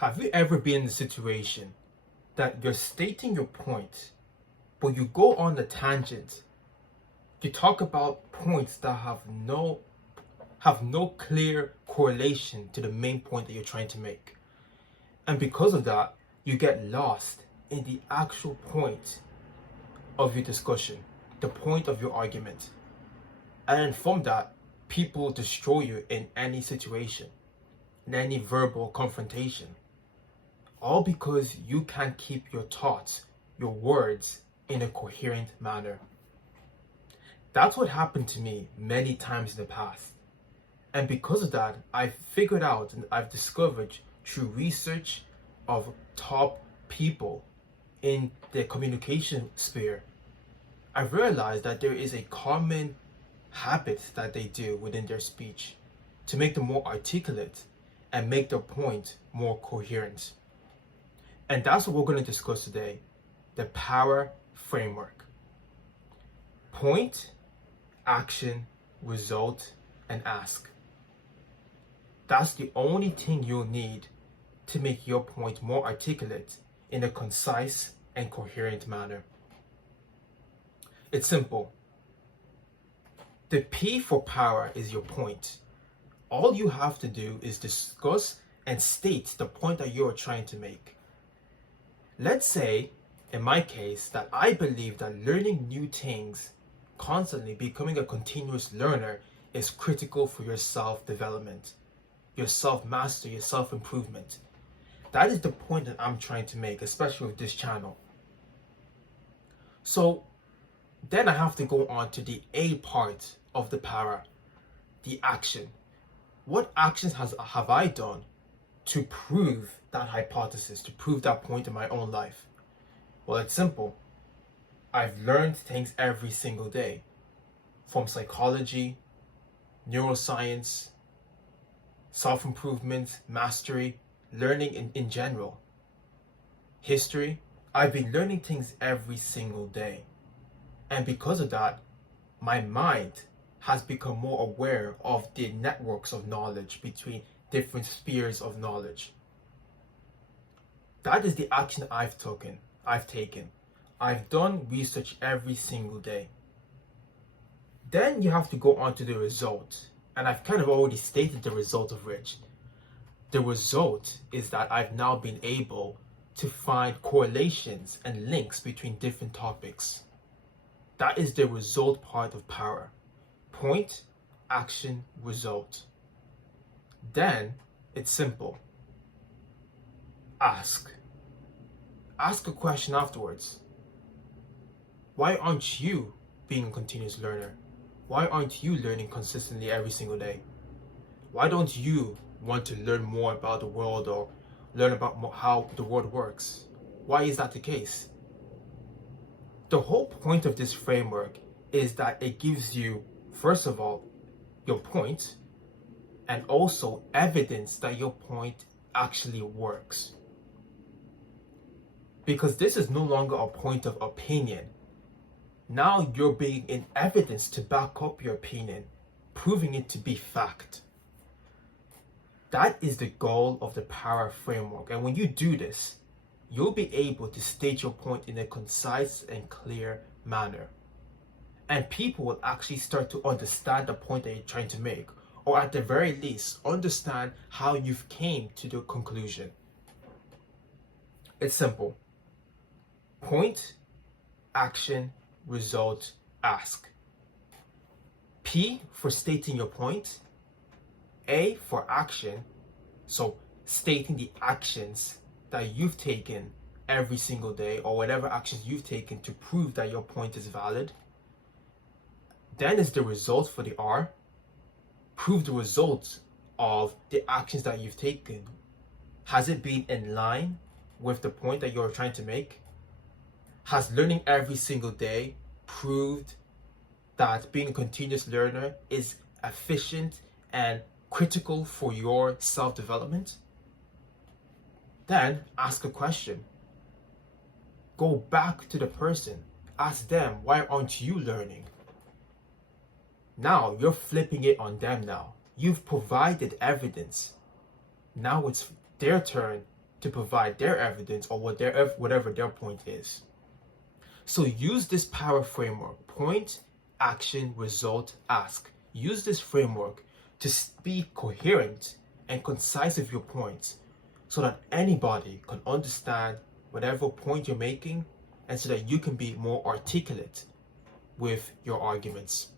Have you ever been in a situation that you're stating your point, but you go on a tangent? You talk about points that have no clear correlation to the main point that you're trying to make. And because of that, you get lost in the actual point of your discussion, the point of your argument. And then from that, people destroy you in any situation, in any verbal confrontation. All because you can't keep your thoughts, your words, in a coherent manner. That's what happened to me many times in the past. And because of that, I've figured out and I've discovered through research of top people in the communication sphere, I've realized that there is a common habit that they do within their speech to make them more articulate and make their point more coherent. And that's what we're going to discuss today, the power framework. Point, action, result, and ask. That's the only thing you'll need to make your point more articulate in a concise and coherent manner. It's simple. The P for power is your point. All you have to do is discuss and state the point that you're trying to make. Let's say, in my case, that I believe that learning new things, constantly becoming a continuous learner, is critical for your self-development, your self-mastery, your self-improvement. That is the point that I'm trying to make, especially with this channel. So then I have to go on to the A part of the power, the action. What actions have I done to prove that hypothesis, to prove that point in my own life? Well, it's simple. I've learned things every single day, from psychology, neuroscience, self-improvement, mastery, learning in general. History, I've been learning things every single day. And because of that, my mind has become more aware of the networks of knowledge between different spheres of knowledge. That is the action I've taken. I've done research every single day. Then you have to go on to the result. And I've kind of already stated the result of which. The result is that I've now been able to find correlations and links between different topics. That is the result part of power. Point, action, result. Then it's simple. Ask. Ask a question afterwards. Why aren't you being a continuous learner? Why aren't you learning consistently every single day? Why don't you want to learn more about the world or learn about how the world works? Why is that the case? The whole point of this framework is that it gives you, first of all, your point, and also evidence that your point actually works. Because this is no longer a point of opinion. Now you're bringing in evidence to back up your opinion, proving it to be fact. That is the goal of the power framework. And when you do this, you'll be able to state your point in a concise and clear manner. And people will actually start to understand the point that you're trying to make, or at the very least, understand how you've came to the conclusion. It's simple. Point, action, result, ask. P for stating your point. A for action, so stating the actions that you've taken every single day, or whatever actions you've taken to prove that your point is valid. Then is the result for the R. Prove the results of the actions that you've taken. Has it been in line with the point that you're trying to make? Has learning every single day proved that being a continuous learner is efficient and critical for your self-development? Then ask a question. Go back to the person. Ask them, why aren't you learning? Now you're flipping it on them now. You've provided evidence. Now it's their turn to provide their evidence or whatever their point is. So use this power framework: point, action, result, ask. Use this framework to speak coherent and concise with your points so that anybody can understand whatever point you're making, and so that you can be more articulate with your arguments.